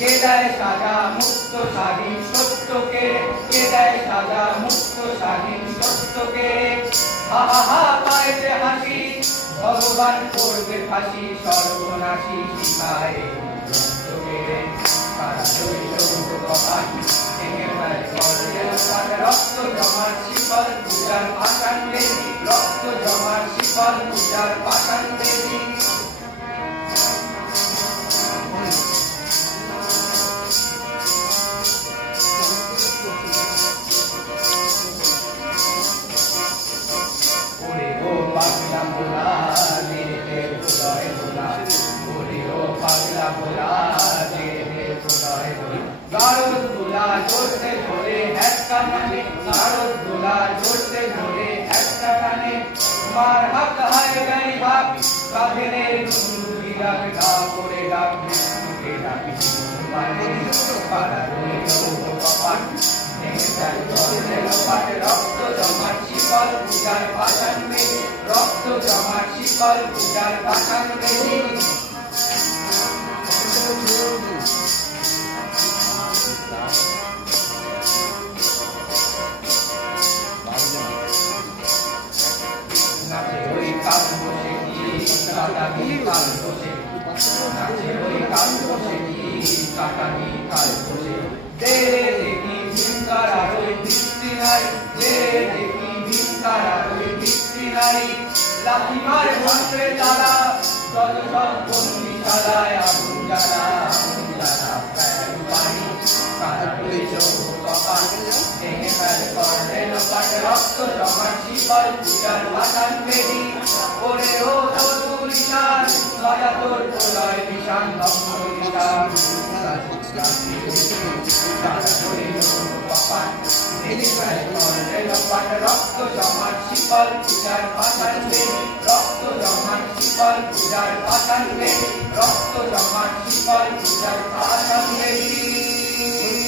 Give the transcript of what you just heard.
কে দেয় সাজা মুক্ত স্বাধীন সত্যকে, কে দেয় সাজা মুক্ত স্বাধীন সত্যকে। হা হা হা পাইছে হাসি, ভগবান করবে ফাঁসি, সর্বনাশী শিখায় সত্যকে। তারা রইল কপাট ভেঙে ফেলে করলে লোপাট, রক্ত জমার শিকল পূজার পাষাণ বেদী, রক্ত জমার শিকল পূজার পাষাণ বেদী। পাগলা ভোলা দিলে ভোলায় ভোলা, ওরে ও পাগলা ভোলা দিলে ভোলায় ভোলা। গারদ গোলা জোরসে ধরে একটা টানে, গারদ গোলা জোরসে ধরে একটা টানে। তোমার হাত হায় গাই ভাগ কাঁধের নুরুরি ডাক, ডাক করে ডাক বিষ্ণুকে ডাক, মানে পাড়া রইল কপাট ভেঙে ফেলে করলে লোপাট, রক্ত জমাট শিকল পূজার পাষাণ বেদী, রক্ত জমাট শিকল পূজার পাষাণ বেদী। নাচে ওই কাল বসে কি কাটাবি কাল বসে, নাচে ওই কাল বসে কি কাটাবি কাল বসে। দে দেখি ভীমকার আর ওই ভিত্তি নাই, দে দেখি ভীমকার আর ওই ভিত্তি নাই। লাঠি মারে মন্ত্রে তারা কত সব বন্দি শালায়, আগুন জ্বালা আগুন জ্বালা প্রায় পানি। তারা রইল কপাট ভেঙে ফেলে করলে লোপাট, রক্ত জমাট শিকল পূজার পাষাণ বেদী। ওরে ও তোর নিশান বাজা তোর প্রলয় নিশান ধ্বংস নিশান। তারা রইল কপাট ভেঙে ফেলে করলে লোপাট, রক্ত জমাট শিকল পূজার পাষাণ বেদী, রক্ত জমাট শিকল পূজার পাষাণ বেদী, রক্ত জমাট শিকল পূজার পাষাণ বেদী।